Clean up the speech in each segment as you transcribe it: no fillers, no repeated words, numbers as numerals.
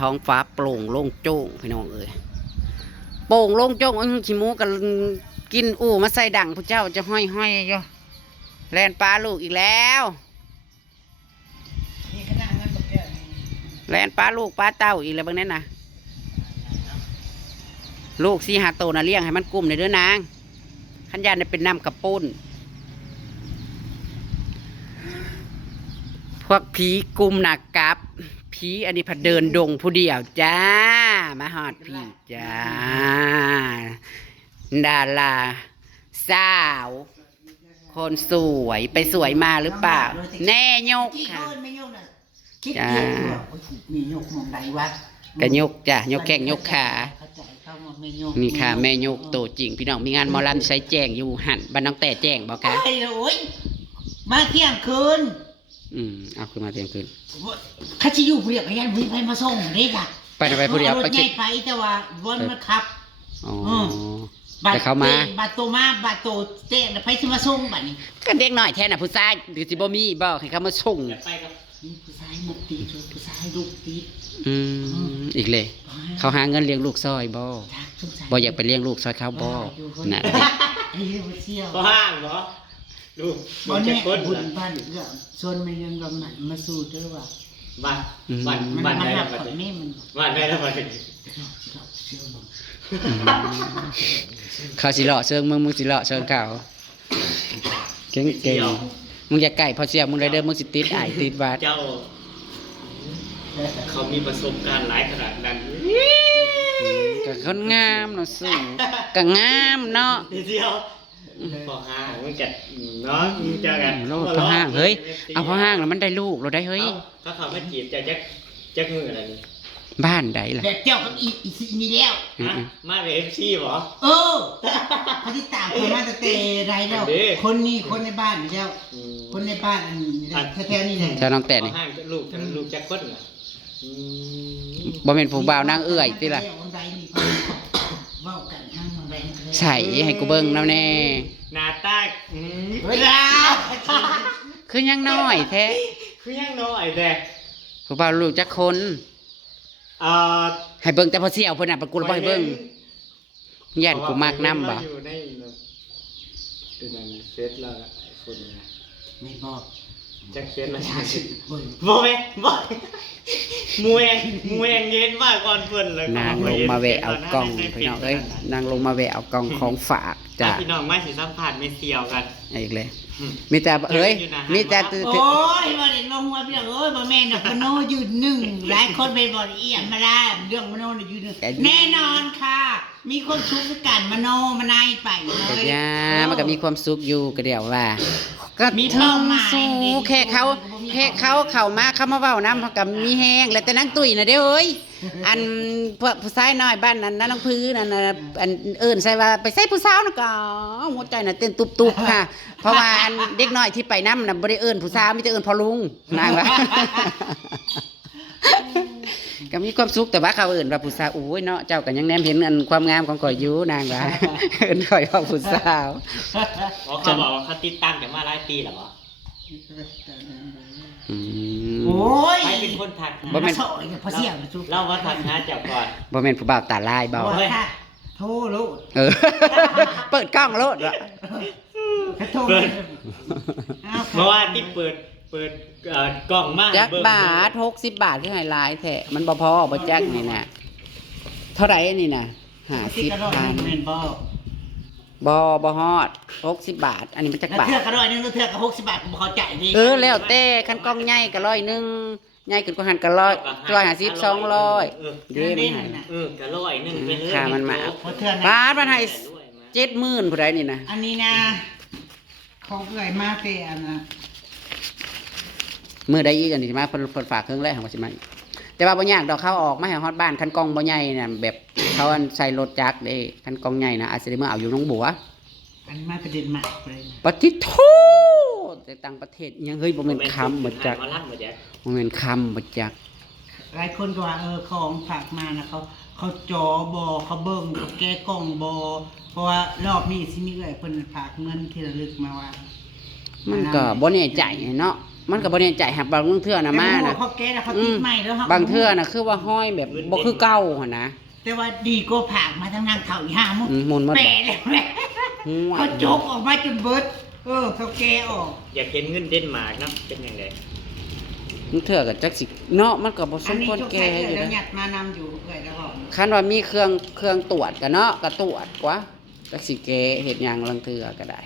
ท้องฟ้าโปร่งโล่งโจ้งพี่น้องเอ้ยโปร่งโล่งโจ้งขี้มูกันกินอู่มาใส่ดังพระเจ้าจะห้อยอยู่แลนปลาลูกอีกแล้วแลนปลาลูกปลาเต้าอีกแล้วบางนั้นนะลูก4-5 ตัวนะเลี้ยงให้มันกุ้มในเด้อนางขันยานเป็นน้ำกระปุ้นพวกผีกุมหนักกับผีอันนี้ผัดเดินดงผู้เดียวจ้ามาหอดผีจ้าดาราสาวคนสวยไปสวยมาหรือเปล่าแน่ยกค่ะจ้ามียกมองใดวะกระยกจ้ะยกแข้งยกขานี่ค่ะแม่ยกโตจริงพี่น้องมีงานมอลำใช้แจ้งอยู่หันบ้านน้องแต่แจ้งบอกค่ะมาเที่ยงคืนเอาขึ้นมาเที่ยงคืนข้าจะอยู่ผู้เดียวยันวิ่งไปมาส่งเด็กอะไปผู้เดียวไปคิดไปแต่ว่าวันมาขับแต่เขามาบัตรโตมาบัตรโตเจ๊ไปที่มาส่งบัตรนี้ก็เด็กหน่อยแท้น่ะผู้ชายหรือสิบ่มีบ่ให้เขามาส่งผู้ชายมุกตีผู้ชายลูกตีอีกเลยเขาหาเงินเลี้ยงลูกซอยบ่อยากไปเลี้ยงลูกซอยเขาบ่น่ะเขาห้างบ่ลูกวันนี้บุญบ้านก็ชวนมายังกำนันมาสู่ด้วยว่าบ้านได้แล้วบ้านได้แล้วเขาสิเลาะเชิงมึงสิเลาะเชิงเขาเก่งมึงอย่าไก่พอเสียมึงได้เด้อมึงสิติดไอติดวัดเจ้าเขามีประสบการณ์หลายขนาดนั้นก็คนงามเนาะสู้ก็งามเนาะเดียวพอห้างมันกัดเนาะเจอกันพอห้างเฮ้ยเอาพอห้างแล้วมันได้ลูกเราได้เฮ้ยถ้าเขาไม่จีบจะแจ็คมืออะไรนี่บ้านใดล่ะแบบเจ้ากับอีสินี่แล้วมาเลยFCเหรอเขาที่ตามคนมาแต่ไรแล้วคนนี้คนในบ้านนี่แล้วคนในบ้านแถวๆนี่แหละแถวน้องแต่นี่ห้างลูกแจ็คคนเหรอบ่เป็นผู้บ่าวนางเอื้อยติล่ะใส่ให้กูเบิ่งน้ำแน่หน้าตาเวลาคือยังน้อยแท้คือยังน้อยแท้ผู้บ่าวลูกจักคนให้เบิ่งแต่พอเสี่ยวเพิ่นน่ะประกูบ่ให้เบิ่งย่านกูมากน้ำบ่อยู่ในเฟซแล้วคนไม่บอกแจ็คเฟซแล้วบ่แม่บ่มูเองเย็นมากก่อนเพิ่นเลยนางลงมาแวะเอากล่องพี่น้องเอ้ยนางลงมาแวะเอากล่องของฝากจ้ะพี่น้องมาสิสัมภาษณ์ไม่เสี่ยวกันอีกเลยมีแต่เอ้ยมีแต่โอ้ยบ่ได้ลงมาพี่น้องเอ้ยบ่แม่นน่ะมโนยืนหนึ่งหลายคนไปบ่เอียงมาได้เรื่องมโนน่ะยืนหนึ่งแน่นอนค่ะมีความสุขกันมโนมานายไปเลยมันก็มีความสุขอยู่ก็เดี๋ยวว่าก็มีเป้าหมายแค่เขาเข้ามาเว้าน้ำเขากับมีแห้งแล้วแต่นั่งตุ๋ยนะเด้อเอ้ยอันผู้ชายน้อยบ้านนั้นน้องพื้นนั่นอันใส่ว่าไปใส่ผู้สาวนะก็หัวใจน่ะเต้นตุบๆค่ะเพราะว่าอันเด็กน้อยที่ไปน้ำน่ะบ่ได้ผู้สาวมีแต่พ่อลุงนางว่าก็มีความสุขแต่ว่าเขาว่าผู้สาวโอ้ยเนาะเจ้าก็ยังแนมเห็นอันความงามของข่อยอยู่นางว่าข่อยว่าผู้สาวเขาบอกว่าเขาติดตั้งกันมาหลายปีแล้วเหรอโอ้ยใครเป็นคนถักบ่แม่นพอเสี่ยวเล่าว่าถักหาเจ้าก่อนบ่แม่นผู้บ่าวตาลายบ่โทรโลดเปิดกล้องโลดว่ะเพราะว่าที่เปิดกล่องมากจักบาท60 บาทคือให้หลายแท้มันบ่พอบ่จักนี่น่ะเท่าไหร่นี่น่ะ50,000แม่นบ่ฮอด60 บาทอันนี้มันจักบาทเทื่อก็100นึงเทื่อก็60 บาทผมเข้าใจนี่แล้วแต่คันกล้องใหญ่ก็100นึงใหญ่ขึ้นกว่าหันก็150 200เด้มันให้ก็100นึงไปเลยค่ามันมาบาทมันให้70,000ผู้ใดนี่นะอันนี้นะของเอื้อยมาแต่อันน่ะมื้อใดอีกอันนี้มาเพิ่นฝากเครื่องแรกของสิมาแต่ว่าบ่ยากดอกเขาออกมาให้ฮอดบ้านคันกล้องบ่ใหญ่น่ะแบบเขาอันใส่รถจักรเด้คันกล้องใหญ่นะอาจสิได้มาเอาอยู่น้องบัวอันมาประเด็นมากเลยปฏิโทแต่ต่างประเทศยังเฮ้ยบ่แม่นคำบ่จักบ่แม่นคำบ่จักหลายคนก็ว่าของฝากมานะเขาจอบ่เขาเบิ่งเขาแก้กล้องบ่เพราะว่ารอบนี้สิมีเพิ่นฝากเงินที่ระลึกมาว่ามันก็บ่แน่ใจเนาะ มันก็บ่แน่ใจหักบางเทื่อน่ะมาน่ะ เขาแก้แล้วเขาติดใหม่แล้ว บางเทื่อน่ะคือว่าห้อยแบบบ่คือเก่าหั่นนะ แต่ว่าดีก็ผากมาทั้งนางเข่าอีห้ามุก หมุนมา แปะเลยแม่ ห่วย เขาจกออกมาจนเบิดเขาแก้ออก อยากเห็นเงินเดนมาร์กเนาะเป็นยังไง บางเทื่อก็จักสิเนาะมันก็บ่ส อัน ม นี้ ควร จก แก่ ใส่ อยู่ แล้ว นะ หยัดมานำอยู่เลยแล้วบอก คันว่ามีเครื่องตรวจก็เนาะก็ตรวจกว่าจักสิแก่เฮ็ดหยังลางเทื่อก็ได้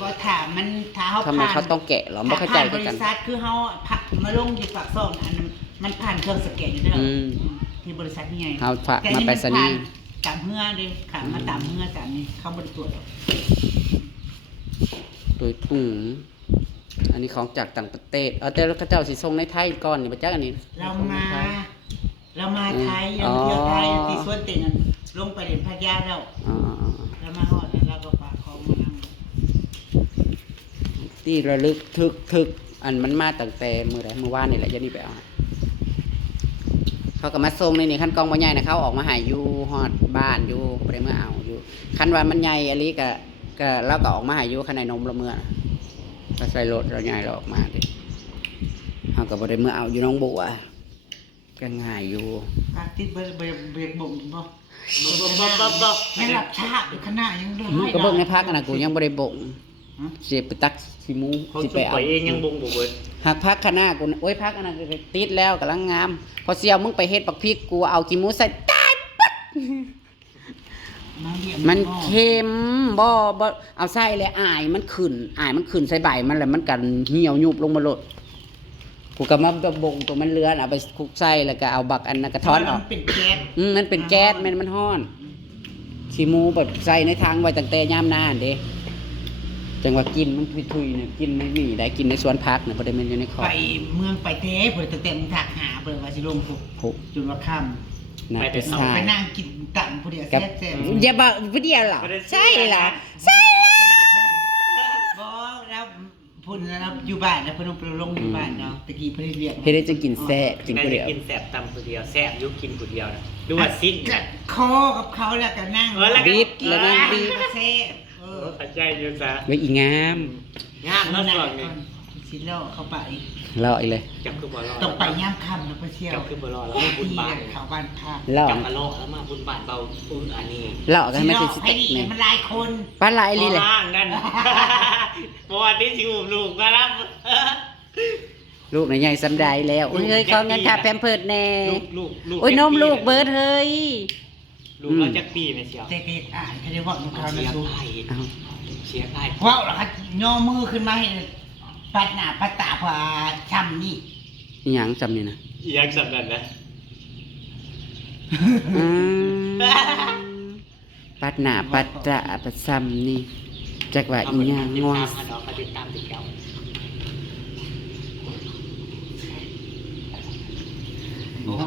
ก็ถามมันถ้าเขา ทำไม ผ่าน เขาต้องแกะเหรอบ่เข้าใจ ผ่าน คื บ อกั ริ น ษัทคือเขาผักมาลงอยู่ปากซองอันนั้นมันผ่านเครื่องสแกนอยู่แล้ว อืม ที่บริษัทนี่ไง เขาฝาก แต่ มา นี่ ไป มัน รษณี ผ่าน ย์ ตามเมื่อเลยขามาตามเมื่อตามนี้เขาบริตรวจหรอก โดยอันนี้ของจากต่างประเทศแต่แล้วเขาเจ้าสิส่งในไทยก่อนนี่บ่จักอันนี้ เรามาไทย อ๋ เรา อ เที่ยวไทยที่สวนเต็งกันลงไปเด่นพัทยาแล้ว อ๋อ เรามาฮอดแล้วเราก็ฝากของมานั่ง ที่ระลึกทึกอันมันมาตั้งแต่มื้อใดมื้อวานนี่แหละอย่านี่ไปเอาเขาก็มาส่งในนี่คันกองบ่ใหญ่นะเขาออกมาให้อยู่ฮอดบ้านอยู่บ่ได้มาเอาอยู่คันว่ามันใหญ่อะลีก็เราก็ออกมาให้อยู่คันในนมละเมื่อนะก็ใส่รถเราใหญ่เราออกมาดิเฮาก็บ่ได้มื้อเอาอยู่น้องบัวก็ง่ายอยู่ ปากติดเบรกบ่งบ่ บ่ ไม่หลับชาอยู่ข้างหน้ายังเดิน มึงก็เบิ่งในพักนะกูยังบ่ได้บ่ง ฮะ สิไปตักสิมู ของ สิ สุ ไป ป เอา ไปเองยังบงบ่เบิด หากพักคณะกูน่ะโอ้ยพักอันนั้นก็ติดแล้วกำลังงามพอเสียวมึงไปเฮ็ดปักพริกกูเอาขี้หมูใส่ตายปั๊ด มันเค็มบ่เอาใส่เลยอายมันขึ้นใส่ใบมันแล้วมันกันเหี่ยวยุบลงมาโลดกูก็มาบ่งตัวมันเลือนเอาไปคลุกใส่แล้วก็เอาบักอันนั้นกระท้อนออก มันเป็นแก๊ส มันเป็นแก๊สมันฮ้อนขี้หมูแบบใส่ในทางไว้ตั้งแต่ยามหน้าเด้จังว่ากินมันทุยๆเนี่ยกินไม่มีได้กินในสวนพักเนี่ยบ่ได้แม่นอยู่ในคอ ไปเมืองไปเทเพิ่นเต็มถักหาเพิ่นว่าสิลงพุ โอ้ จนว่าค่ำ น่าจะ เอา ใช่ ไปนั่งกินตังผู้เดียว กับ แซ่บ อย่าบอกผู้เดียวเหรอใช่เหรอใช่เหรอ ๆบ่แล้วพุ่นแล้วอยู่บ้านแล้วเพิ่นลงอยู่บ้านเนาะตะกี้เพิ่นเรียก เฮ็ดให้จะกินแซ่บกิน ได้ ผู้เดียว กินแซ่บตำผู้เดียวแซ่บอยู่กินผู้เดียวนะดูว่าสิ้น กัดคอกับเขาแล้วก็นั่ง แล้วก็ บีบแล้วนั่งบีบ แซ่บ ปัจจัยอยู่ซะ ไว้อีงาม งามเนาะส่วนนี้ สิล่อเข้าไป รออีกเลย จับคือบ่รอ ต้องไปย่ามค่ำแล้วไปเที่ยว จับคือบ่รอแล้วมาบุญ ที่ บ้าน เขาบ้านพา รอ จับกะโลแล้วมาบุญบ้านเบาบุญอันนี้ รอกันไม่ถึงส ให้ เต็ก ดี เนี่ย มันหลายคน ปลาไหลลีเลย ห้างนั่นเพราะว่าที่สิอุ้มลูกมารับ ลูกน่ะใหญ่สำใดแล้วอุ้ยเฮ้ยขอเงินค่าแพมเพิร์สแน่ ลูก โอ้ยนมลูกเบิดเฮ้ย ลูกเราจักปีไหมเชียว เตะอ่านเขาเรียกว่าของเขา เสี นะ ย ซู ไพ่ เอา เสียไพ่ ว้าวแล้วครับย่อมือขึ้นมาให้ปัดหน้าปัดตาพาช้ำนี่ อีหยังจำนี่นะ อีหยังสำนันนะ อืมปัดหน้าปัดตาปัดซ้ำนี่จักว่าอีหยังงวง ติดตามติดเก่า โอ้โห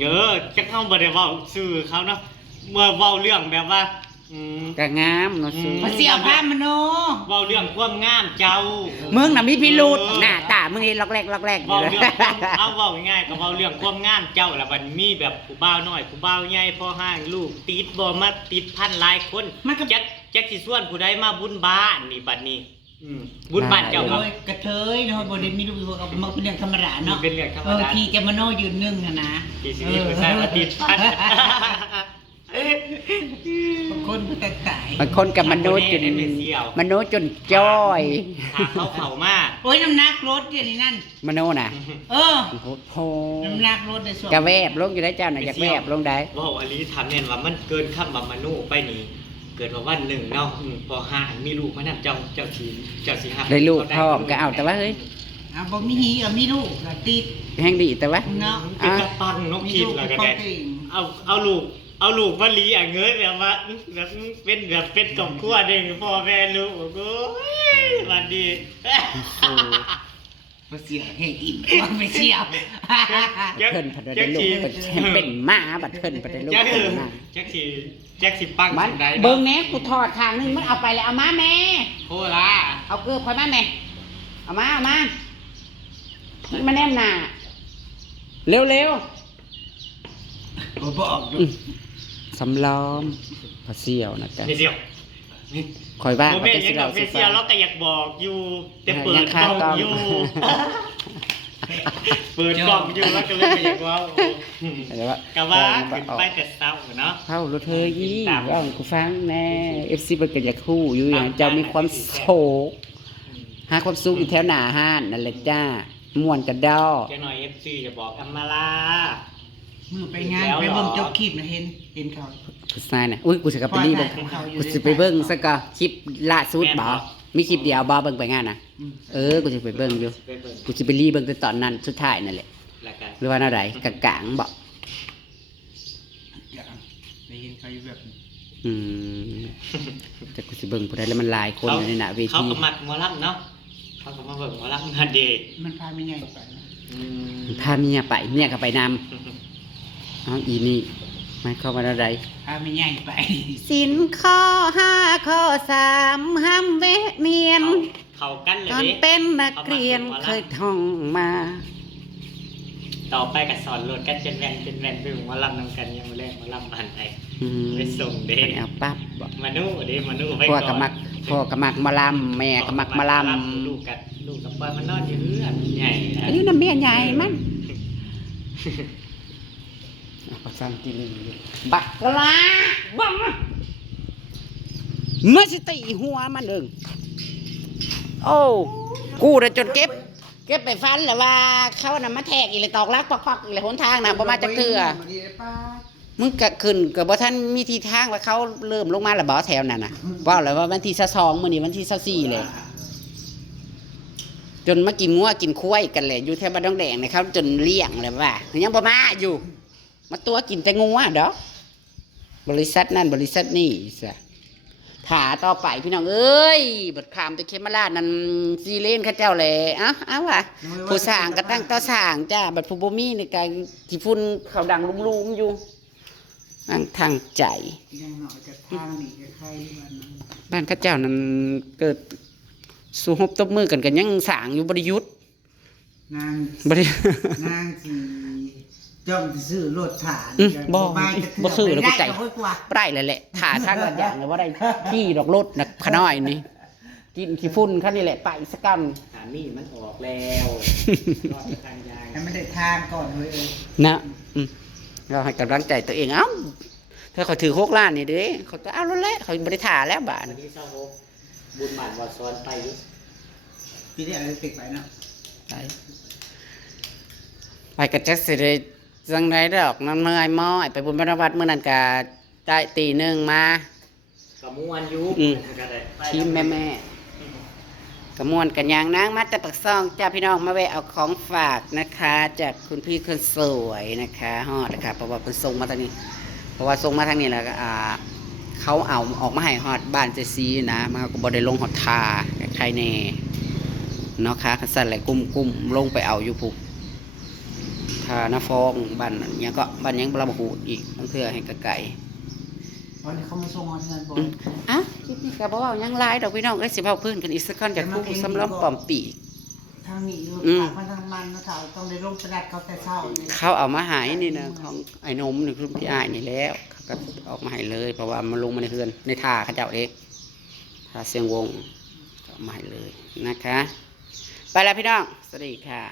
เนาะ จะเข้าบ่ได้เว้าชื่อเขาเนาะเมื่อเว้าเรื่องแบบว่า ก็งามเนาะซื้อ มาเสี่ยวพามโน เว้าเรื่องความงามเจ้า มึงน่ะมีพิรุธหน้าตามึงนี่ล็อกแรกอยู่ เว้า เลย เรื่องความเอาเว้าง่ายๆก็เว้าเรื่องความงามเจ้าแล้วบัดมีแบบผู้บ่าวน้อยผู้บ่าวใหญ่พ่อห้างลูกติดบ่มาติดพันหลายคนจักสิส่วนผู้ใดมาบุญบ้านนี่บัดนี้บุญบ้านเจ้าครับ โอ้ยกระเทยเนาะบ่ได้มีลูกอยู่กับมันเป็นเรื่องธรรมดาเนาะ เป็นเรื่องธรรมดา ที่จะมาโนยืนหนึงนะ ที่สิมีผู้ชายมาติดพัน บางคนก็แตกต่าง บางคนกับมโนจนมโนจนจ้อย หาเขามา โอ้ยน้ำหนักรถเดี๋ยวนี้นั่น มโนน่ะ เออ โห น้ำหนักรถในส่วน กะแวบลงอยู่ได้เจ้าน่ะอยากแวบลงได้ ว่าอลีถามเนี่ยว่ามันเกินคำว่ามนุษย์ไปนี่เกิดว่าวันหนึ่งเนาะพอหามีลูกมานั่เจ้าสีหัก ได้ลูกพร้อมก็เอาแต่ว่าเฮ้ย อ่ะบ่มีหีก็มีลูกก็ติด แห้งดีแต่ว่า เนาะ เป็นกระตันนก มี ขีด ลูก แล้ว เป็น ก็ ของ ได้ ตัวเอง เอาลูกมาลีอ่ะเงยแบบว่าแบบเป็นกล่องขั้วเด้งพ่อแม่ลูกโอ้ยวันดี บ่เสียให้อิ่มบ่ไม่เสีย เพิ่นพัดได้ลูกเป็นหมาบัดเพิ่นพัดได้ลูก แจ็ค เป็นหมา สิปัง มัน ได้ เบิ่งแม่กูถอดทางนึงมันเอาไปแล้วเอามาแม่ โคล่า เอาเกลือพอยมาแม่เอามามาแนมหน้าเร็ว บ่บอก ๆสำล้อมพระเสี่ยวนะจ๊ะ ไม่เดียว คอยว่า โมเมนต์ยังดอกเฟเซียเราก็อยากบอกอยู่แต่เปิดกล้องอยู่เปิดกล้องอยู่แล้วก็เลยไม่อยากเว่า กะว่าขึ้นไปแต่เช้าเนาะ เข้ารถเธอยี่ร้องกูฟังแน่ FC มันก็อยากคู่อยู่อย่างเจ้ามีความโศกหาความสุขอยู่แถวหน้าห้านนั่นแหละจ้าม่วนกระดอ เจ้าหน่อย FC จะบอกอัมมาลา มือไปงานไปเบิ่งเจ้าคลิปนะเห็นเขา ผู้ชายน่ะอุ้ยกูสิกลับไปรีเบิ่งกูสิไปเบิ่งซะก็คลิปล่าสุดบ่มีคลิปเดียวบ่เบิ่งไปงานน่ะกูสิไปเบิ่งอยู่ ไปเบิ่ง กูสิไปรีเบิ่งแต่ตอนนั้นสุดท้ายนั่นแหละ แล้วกัน หรือว่าแนวใดกลางๆบ่ ได้เห็นเขาอยู่แบบนี้ อืมแต่กูสิเบิ่งผู้ใดแล้วมันหลายคนอยู่ในหน้าเว เขา ที ก็มักหมอลำเนาะเขาก็มาเบิ่งหมอลำนาเดช มันพาไม่ใหญ่ไปนะ พาเมียไปเมียก็ไปนำเอาอีนี่หมายความว่าแนวใด พาไม่ใหญ่ไป สินข้อ5ข้อ3ห้ามแวะเวียน เขากันเลย ตอน ดิ เป็นนักเรียนเคยท่องมา ต่อไปก็สอนโหลดกันเป็นแวนไปหมอลำนำกันยังมาเล่นหมอลำบ้านไทย อืม ไปส่งเด้ เอาปั๊บบอก มนุเด้มนุไป พ่อ ก่อน ก็มักมาลำแม่ก็มักมาลำ ลูกกับปอยมันนอนอยู่เรือนใหญ่นะ อันนี้น้ำเมียใหญ่มันเอาฟังกินเลยบักกะลาบังเมื่อสิตีหัวมันเองโอ้กูได้จนเก็บไปฟันแล้วว่าเขานำมาแทกอีเลยตอกลักปักอีเลยหนทางน่ะบ่มาจากเถื่อมึงก็ขึ้นก็บ่ทันมีทีทางว่าเขาเริ่มลงมาแล้วบ่แถวนั้นน่ะว่าแล้วว่าวันที่22มื้อนี้วันที่24เลยจนมากินงัวกินควายกันเลยอยู่แถวบ้านดงแดงเนี่ยเขาจนเลี้ยงเลยว่ายังบ่มาอยู่ มาตัวกินแต่งัวดอกบริษัทนั่นบริษัทนี่ซะถ่าต่อไปพี่น้องเอ้ยบัดขามตัวเคมาลาดนั่นซีเลนเข้าเจ้าแหละเอาว่ะผู้สร้างก็ตั้งต่อสร้างจ้าบัดผู้บ่มีในการที่พุ่นเขาดังลุมๆอยู่ตั้งทางใจ ยังหน่อยจะทางนี่จะใครมัน บ้านเข้าเจ้านั้นเกิดสู้ฮบตบมือกันยังสร้างอยู่บริยุทธ์ นาง บริ นางที่จ้องซื้อรถถ่าน บ่ซื้อแล้วกูใจ ได้กว่า ไร่เลยแหละถ่าทางกันอย่างเลยว่าได้ขี่ดอกรถนะขน้อยนี่กินขี้ฝุ่นขั้นนี่แหละไปสักก สามีมันออกแล้วรอดทางยาย ให้ไม่ได้ทางก่อนเลย ำนะเราให้กำลังใจตัวเองเอ้าถ้าเขาถือ6 ล้านนี่เด้เขาจะเอาแล้วแหละเขาบริถ่าแล้วบาท วันที่26บุญบาทวอซ้อนไปอยู่ พี่ได้อะไรติดไปเนาะ ไปกับจักสิได้จังไรดอกน้ำเนยม้อยไปบุญบรรวัดเมื่อนั้นกะได้ตีหนึ่งมา กับม่วนอยู่ ก็ได้ไป ทีมแม่กระมวลกันยางนางมาแต่ปักซองจ้าพี่น้องมาแวะเอาของฝากนะคะ จากคุณพี่คนสวยนะคะฮอดนะคะเพราะว่าเป็นส่งมาทางนี้ เพราะว่าส่งมาทางนี้แล้วก็เขาเอาออกมาให้ฮอดบ้านเจซีนะมันก็บ่ได้ลงฮอดทาใครแน่เนาะค่ะคันสั่นแหละกุ้มลงไปเอาอยู่พุทานาฟองบ้านยังก็บ้านยังบ่ระบุอีกต้องเทื่อให้ไกล วันนี้เขามาส่งเงินบอล อ่ะคลิปนี้ก็บ่เว้าหยังหลายดอกพี่น้องเอ้ยสิเว้าเพิ่นกันอีกสักคนจากคู่สำรองปอมปีก ทางนี้อยู่ฝากมาทางมันนะเขาต้องได้ลงประดัดเขาแต่เช้า เขาเอามาใหายนี่นะของไอ้นมนี่คือพี่อ้ายนี่แล้วเขาก็ออกมาให้เลย เพราะว่ามันลงมาในเฮือนในท่าเขาเจ้าเองท่าเสียงวงก็เอามาให้เลยนะคะ ไปแล้วพี่น้องสวัสดีค่ะ